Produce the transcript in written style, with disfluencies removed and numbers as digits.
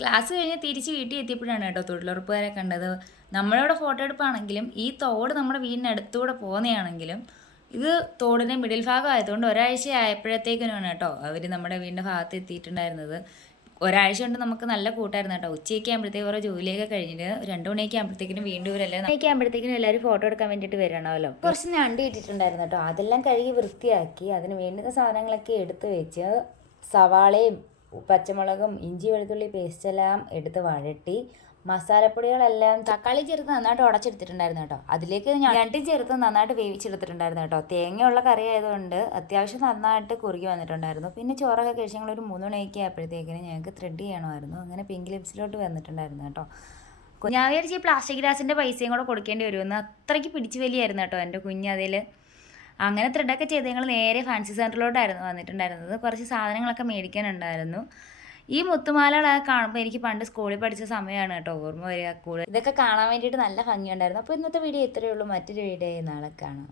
Class കഴിഞ്ഞ് തിരിച്ച് വീട്ടിൽ എത്തിയപ്പോഴാണ് കേട്ടോ തൊഴിലുറപ്പുകാരെ കണ്ടത്. നമ്മളിവിടെ ഫോട്ടോ എടുപ്പാണെങ്കിലും ഈ തോട് നമ്മുടെ വീടിനടുത്തൂടെ പോകുന്നതാണെങ്കിലും ഇത് തോടിൻ്റെ മിഡിൽ ഭാഗം ആയതുകൊണ്ട് ഒരാഴ്ച ആയപ്പോഴത്തേക്കിനാണ് കേട്ടോ അവർ നമ്മുടെ വീടിൻ്റെ ഭാഗത്ത് എത്തിയിട്ടുണ്ടായിരുന്നത്. ഒരാഴ്ച കൊണ്ട് നമുക്ക് നല്ല കൂട്ടായിരുന്നു കേട്ടോ. ഉച്ചയൊക്കെ ആകുമ്പോഴത്തേക്ക് ഓരോ ജോലിയൊക്കെ കഴിഞ്ഞിട്ട് 2 മണിയൊക്കെ ആകുമ്പോഴത്തേക്കിനും വീണ്ടും ഇവരെല്ലാം ഒക്കെ ആകുമ്പോഴത്തേക്കിനും എല്ലാവരും ഫോട്ടോ എടുക്കാൻ വേണ്ടിയിട്ട് വരണമല്ലോ. കുറച്ച് ഞണ്ട് ഇട്ടിട്ടുണ്ടായിരുന്നു കേട്ടോ. അതെല്ലാം കഴുകി വൃത്തിയാക്കി അതിന് വേണ്ടുന്ന സാധനങ്ങളൊക്കെ എടുത്ത് വെച്ച് സവാളയും പച്ചമുളകും ഇഞ്ചി വെളുത്തുള്ളി പേസ്റ്റെല്ലാം എടുത്ത് വഴട്ടി മസാലപ്പൊടികളെല്ലാം തക്കാളി ചേർത്ത് നന്നായിട്ട് ഉടച്ചെടുത്തിട്ടുണ്ടായിരുന്നു കേട്ടോ. അതിലേക്ക് ഞണ്ടും ചേർത്ത് നന്നായിട്ട് വേവിച്ചെടുത്തിട്ടുണ്ടായിരുന്നു കേട്ടോ. തേങ്ങയുള്ള കറി ആയതുകൊണ്ട് അത്യാവശ്യം നന്നായിട്ട് കുറുകി വന്നിട്ടുണ്ടായിരുന്നു. പിന്നെ ചോറൊക്കെ കഴിച്ച് ഞങ്ങളൊരു 3 മണിയൊക്കെ ആയപ്പോഴത്തേക്കിനും ഞങ്ങൾക്ക് ത്രെഡ് ചെയ്യണമായിരുന്നു. അങ്ങനെ പിങ്ക് ലിപ്സിലോട്ട് വന്നിട്ടുണ്ടായിരുന്നു കേട്ടോ. ഞാൻ വിചാരിച്ച് ഈ പ്ലാസ്റ്റിക് ഗ്ലാസിൻ്റെ പൈസയും കൂടെ കൊടുക്കേണ്ടി വരുമെന്ന്. അത്രയ്ക്ക് പിടിച്ച് വലിയായിരുന്നു കേട്ടോ എൻ്റെ കുഞ്ഞതിൽ. അങ്ങനെ ത്രെഡൊക്കെ ചെയ്ത് ഞങ്ങൾ നേരെ ഫാൻസി സെൻറ്ററിലോട്ടായിരുന്നു വന്നിട്ടുണ്ടായിരുന്നത്. കുറച്ച് സാധനങ്ങളൊക്കെ മേടിക്കാനുണ്ടായിരുന്നു. ഈ മുത്തുമാലകളൊക്കെ കാണുമ്പോൾ എനിക്ക് പണ്ട് സ്കൂളിൽ പഠിച്ച സമയമാണ് കേട്ടോ ഓർമ്മ വരിക. കൂടുതൽ ഇതൊക്കെ കാണാൻ വേണ്ടിയിട്ട് നല്ല ഭംഗിയുണ്ടായിരുന്നു. അപ്പോൾ ഇന്നത്തെ വീഡിയോ ഇത്രയേ ഉള്ളൂ. മറ്റൊരു വീഡിയോ നാളെ കാണാം.